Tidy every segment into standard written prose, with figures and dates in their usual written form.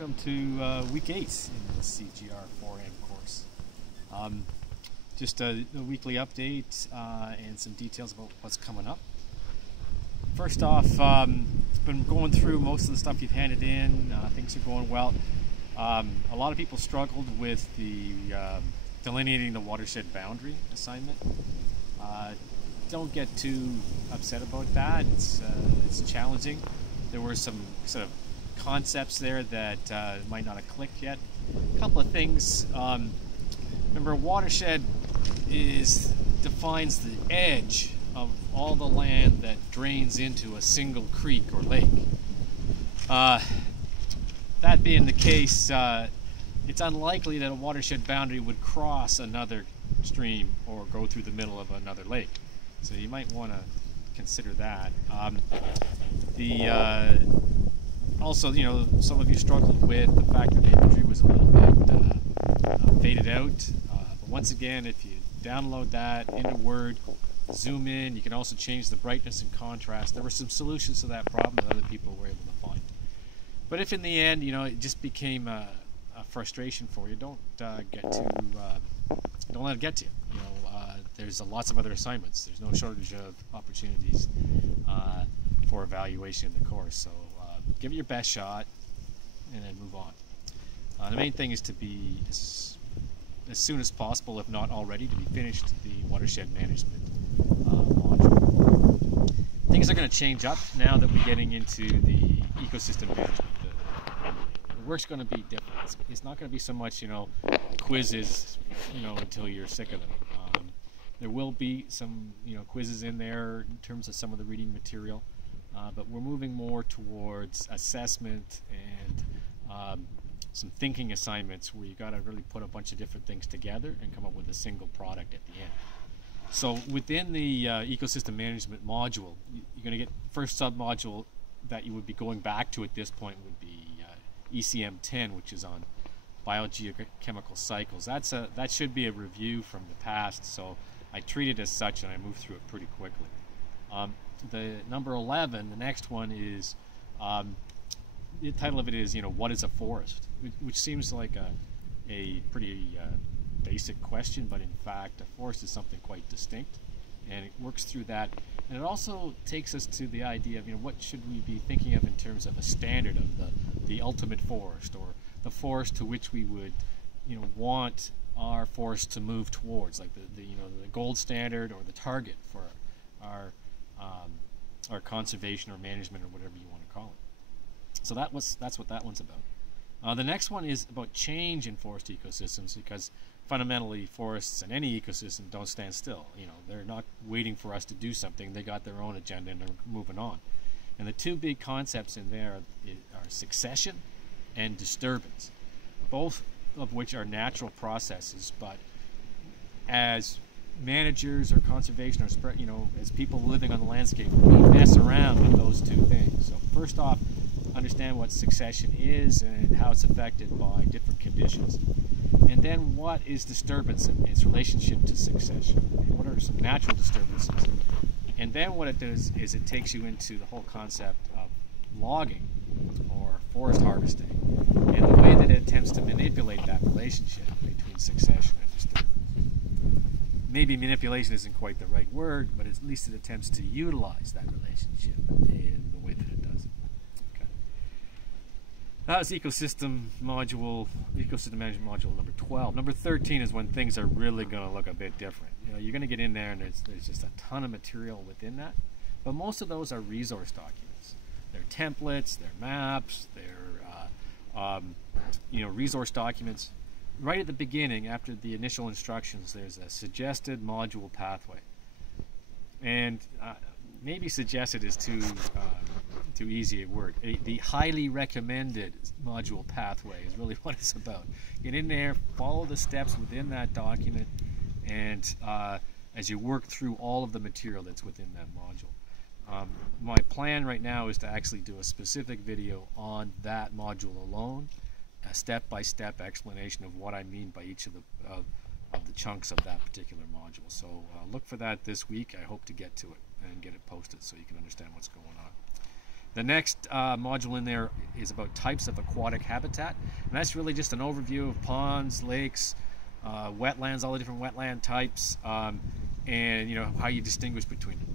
welcome to week 8 in the CGR 4M course. Just a weekly update and some details about what's coming up. First off, been going through most of the stuff you've handed in. Things are going well. A lot of people struggled with the delineating the watershed boundary assignment. Don't get too upset about that. It's challenging. There were some sort of concepts there that might not have clicked yet. A couple of things. Remember, watershed defines the edge of all the land that drains into a single creek or lake. That being the case, it's unlikely that a watershed boundary would cross another stream or go through the middle of another lake. So you might want to consider that. Also, you know, some of you struggled with the fact that the imagery was a little bit faded out. But once again, if you download that into Word, zoom in, you can also change the brightness and contrast. There were some solutions to that problem that other people were able to find. But if in the end, you know, it just became a frustration for you, don't let it get to you. You know, there's lots of other assignments. There's no shortage of opportunities for evaluation in the course. So give it your best shot and then move on. The main thing is to be as soon as possible, if not already, to be finished the watershed management module. Things are going to change up now that we're getting into the ecosystem management. The work's going to be different. It's not going to be so much, you know, quizzes, you know, until you're sick of them. There will be some, you know, quizzes in there in terms of some of the reading material, but we're moving more towards assessment and some thinking assignments where you got to really put a bunch of different things together and come up with a single product at the end. So within the ecosystem management module, you're going to get first sub-module that you would be going back to at this point would be ECM 10, which is on biogeochemical cycles. That should be a review from the past, so I treat it as such and I move through it pretty quickly. The number 11, the next one is, the title of it is, you know, what is a forest? Which seems like a pretty basic question, but in fact a forest is something quite distinct, and it works through that. And it also takes us to the idea of, you know, what should we be thinking of in terms of a standard of the ultimate forest, or the forest to which we would, you know, want our forest to move towards, like the you know, the gold standard or the target for our conservation or management or whatever you want to call it. So that's what that one's about. The next one is about change in forest ecosystems, because fundamentally forests and any ecosystem don't stand still. You know, they're not waiting for us to do something. They got their own agenda and they're moving on. And the two big concepts in there are succession and disturbance, both of which are natural processes, but as managers or conservationists, you know, as people living on the landscape, we mess around with those two things. So first off, understand what succession is and how it's affected by different conditions. And then what is disturbance in its relationship to succession? And what are some natural disturbances? And then what it does is it takes you into the whole concept of logging or forest harvesting and the way that it attempts to manipulate that relationship between succession and disturbance. Maybe manipulation isn't quite the right word, but at least it attempts to utilize that relationship in the way that it does. Okay. That was ecosystem management module number 12. Number 13 is when things are really going to look a bit different. You know, you're going to get in there and there's just a ton of material within that, but most of those are resource documents. They're templates, they're maps, they're you know, resource documents. Right at the beginning, after the initial instructions, there's a suggested module pathway. And maybe suggested is too easy a word. The highly recommended module pathway is really what it's about. Get in there, follow the steps within that document, and as you work through all of the material that's within that module. My plan right now is to actually do a specific video on that module alone, a step-by-step explanation of what I mean by each of the chunks of that particular module. So look for that this week. I hope to get to it and get it posted so you can understand what's going on. The next module in there is about types of aquatic habitat, and that's really just an overview of ponds, lakes, wetlands, all the different wetland types, and how you distinguish between them.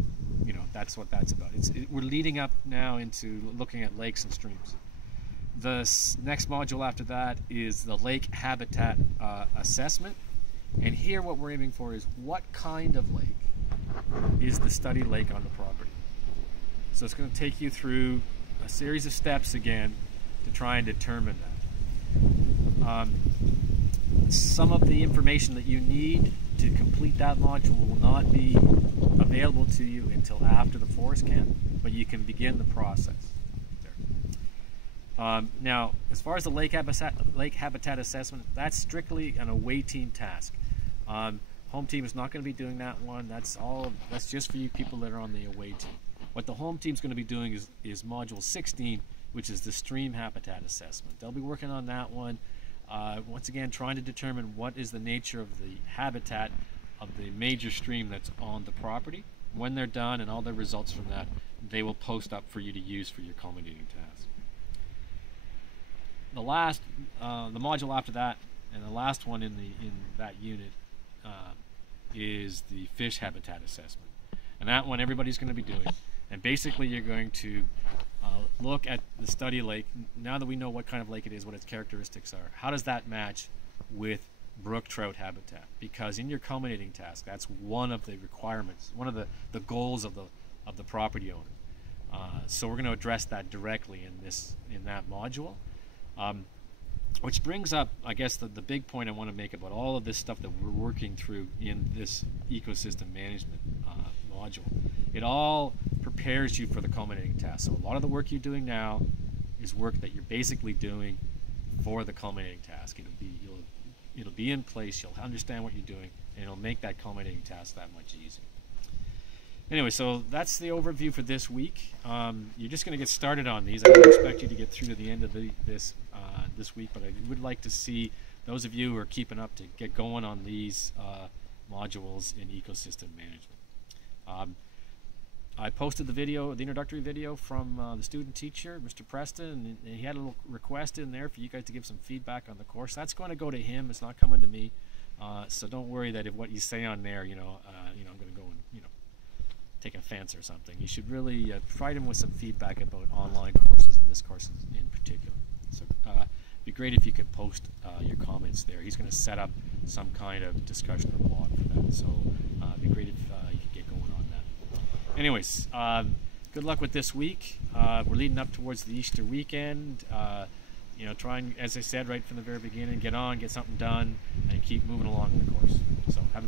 That's what that's about. We're leading up now into looking at lakes and streams. The next module after that is the lake habitat assessment, and here what we're aiming for is what kind of lake is the study lake on the property. So it's going to take you through a series of steps again to try and determine that. Some of the information that you need to complete that module will not be available to you until after the forest camp, but you can begin the process there. Now, as far as the lake habitat assessment, that's strictly an away team task. Home team is not going to be doing that one. That's just for you people that are on the away team. What the home team is going to be doing is module 16, which is the stream habitat assessment. They'll be working on that one. Once again, trying to determine what is the nature of the habitat of the major stream that's on the property. When they're done and all the results from that, they will post up for you to use for your culminating task. The module after that, and the last one in that unit, is the fish habitat assessment. And that one everybody's going to be doing. And basically you're going to look at the study lake. Now that we know what kind of lake it is, what its characteristics are, how does that match with brook trout habitat? Because in your culminating task, that's one of the requirements, one of the goals of the property owner. So we're going to address that directly in that module. Which brings up, I guess, the big point I want to make about all of this stuff that we're working through in this ecosystem management module. It all prepares you for the culminating task. So a lot of the work you're doing now is work that you're basically doing for the culminating task. It'll be in place, you'll understand what you're doing, and it'll make that culminating task that much easier. Anyway, so that's the overview for this week. You're just going to get started on these. I don't expect you to get through to the end of this week, but I would like to see those of you who are keeping up to get going on these modules in ecosystem management. I posted the introductory video from the student teacher, Mr. Preston, and he had a little request in there for you guys to give some feedback on the course. That's going to go to him. It's not coming to me. So don't worry that if what you say on there, I'm going to go and take offense or something. You should really provide him with some feedback about online courses and this course in particular. So it'd be great if you could post your comments there. He's going to set up some kind of discussion or blog for that. So it'd be great if you could get going on that. Anyways, good luck with this week. We're leading up towards the Easter weekend. Try and, as I said right from the very beginning, get something done, and keep moving along in the course. So have a